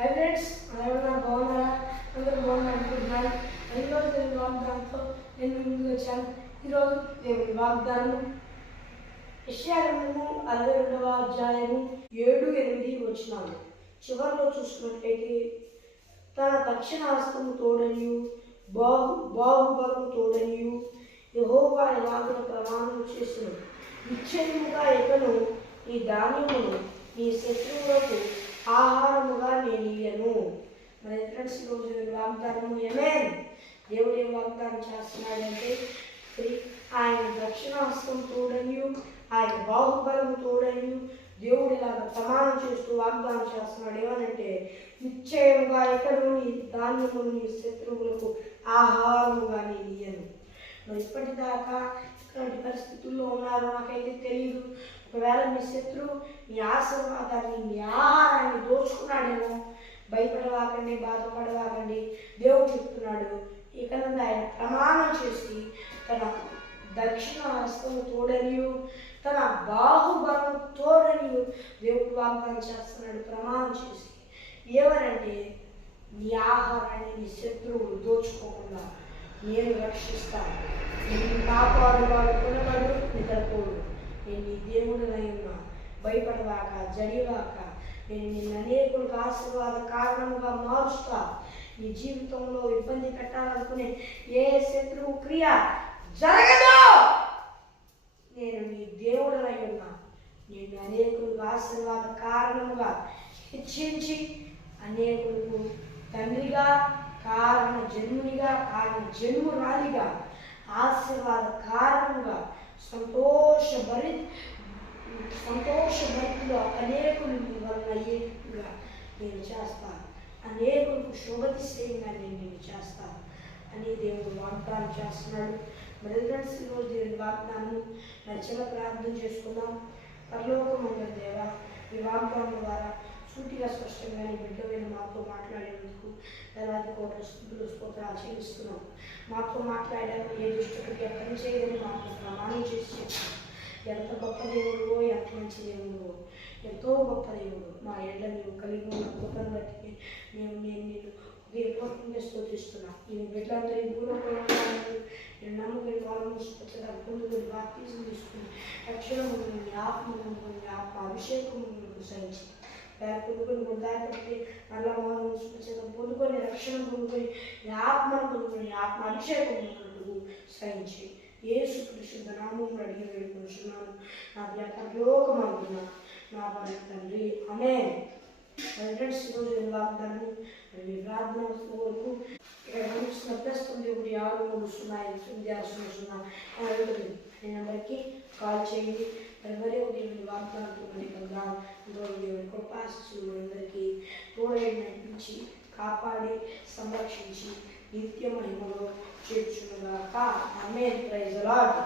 Hi friends, ఎవరైనా బాగున్నారా? అందరూ బాగున్నారు అనుకుంటున్నాను. ఈరోజు దేవుని వాగ్దానంతో నేను ముందుకు వచ్చాను. ఈరోజు దేవుని వాగ్దానం యెషయా గ్రంథము 62వ అధ్యాయము 7-8 వచనాలు. చివరిలో చూసుకున్నట్లయితే, తన దక్షిణ హస్తము తోడనియు బాహుబలము తోడనియు యెహోవా ఇలాగున ప్రమాణం చేసిన నిశ్చయముగా ఎగను ఈ ధాన్యమును నీ శత్రువులకు ఆహారముగా నేను ఇయ్యను. మరి ఫ్రెండ్స్, ఈరోజు వాగ్దానము ఆమేన్. దేవుడు ఏం వాగ్దానం చేస్తున్నాడంటే, ఆయన దక్షిణ హస్తం తోడనియు ఆయన బాహుబలము తోడనియు దేవుడు ఇలాగ ప్రమాణం చేస్తూ వాగ్దానం చేస్తున్నాడు. ఏమనంటే, నిశ్చయముగా ఎక్కడో నీ ధాన్యమును నీ శత్రువులకు ఆహారముగా నేను ఇయ్యను. మరి ఇప్పటిదాకా ఇట్లాంటి పరిస్థితుల్లో ఉన్నారో నాకైతే తెలియదు. ఒకవేళ మీ శత్రువు మీ ఆశీర్వాదాన్ని మీ ఆహారాన్ని దోచుకున్నాడేమో. భయపడవాకండి, బాధపడవాకండి. దేవుడు చెప్తున్నాడు, ఇక నుండి ఆయన ప్రమాణం చేసి తన దక్షిణ హస్తము తోడనియు తన బాహుబలం తోడనియు దేవుడు వాగ్దానం చేస్తున్నాడు. ప్రమాణం చేసి ఏమనంటే, నీ ఆహారాన్ని నీ శత్రువులు దోచుకోకుండా నేను రక్షిస్తాను. నేను కాపాడువాడు కొనబడు నిద్రపోడు. నేను నీ దేవుడినై ఉన్నా. భయపడవాక, జడివాక. నేను నిన్ను అనేకులకు ఆశీర్వాద కారణంగా మారుస్తా. నీ జీవితంలో ఇబ్బంది పెట్టాలనుకునే ఏ శత్రువు క్రియ జరగదు. నేను నీ దేవుడినై ఉన్నా. నిన్ను అనేకులకు ఆశీర్వాద కారణంగా హెచ్చించి అనేకులకు తండ్రిగా, కారణ జన్మునిగా, కారణ జన్మురాలిగా, ఆశీర్వాద కారణంగా సంతోషభరితులు అనేకులు వలన అయ్యేట్టుగా నేను చేస్తాను. అనేకులకు శుభతిశ్రేయంగా నేను చేస్తాను అని దేవుడు వాగ్దానం చేస్తున్నాడు. మరి ఫ్రెండ్స్, ఈరోజు దేవుని వాగ్దానం నచ్చిన ప్రార్థన చేసుకుందాం. పరలోకమైన దేవా, ఈ వాగ్దానం ద్వారా సూటిగా స్పష్టంగా నీ బిడ్డమైన మాతో మాట్లాడేందుకు వేలాది కోట్ల స్తుతులు స్తోత్రాలు చెల్లిస్తున్నాం. మాతో మాట్లాడారు, ఏ దుష్టుడికి పని చేయదని మాతో ప్రమాణం చేసి చెప్పారు. ఎంత గొప్ప దేవుడు, ఎంత మంచి దేవుడు, ఎంతో గొప్ప దేవుడు. మా ఎడ్ల నీవు కలిగి ఉన్న కృపను బట్టి నేను నిన్ను హృదయపూర్వకంగా స్తుతిస్తున్నా. నేను బిడ్డలందరి దూరంలో నేను నమ్మకం కాలం పొందుకొని బాప్తిజం తీసుకుని రక్షణ పొందుకొని ఆత్మ అభిషేకం సహించి పొందుకొని దాటి మళ్ళా పొందుకొని రక్షణ పొందుకొని ఆత్మను పొందుకొని ఆత్మ అభిషేకం పొందుకుంటూ సహించి యేసు పరిశుద్ధ నామములో అడిగి వేడుకుంటున్నాను. నా పరలోకమందున నా తండ్రి ఆమేన్. ఫ్రెండ్స్, ఈరోజు వాగ్దానం మీ ప్రార్థన వరకు ఇక్కడ గమనిస్తున్న ప్రస్తుతం దేవుడు 630 నెంబర్కి కాల్ చేయండి. మరి దేవుని వాగ్దానంతో మనకంగా దేవుని కృపాశిస్సులు అందరికీ తోడై నడిపించి కాపాడి సంరక్షించి నిత్య మహిమలో చేర్చునుగాక. ఆమేన్. Praise the lord.